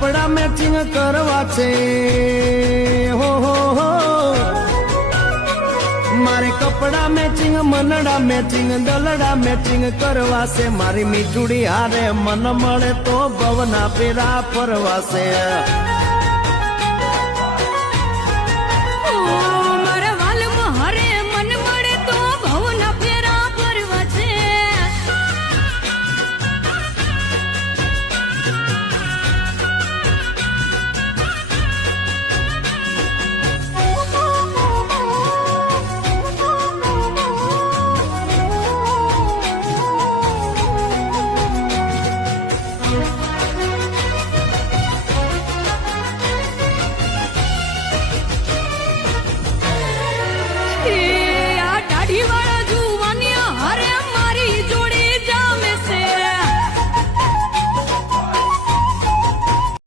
કપડા મેચિંગ કરવા છે હો મારે કપડા મેચિંગ મનડા મેચિંગ દલડા મેચિંગ કરવા છે મારી મીઠુડી હારે મન મળે તો ભવના પેરા ફરવા છે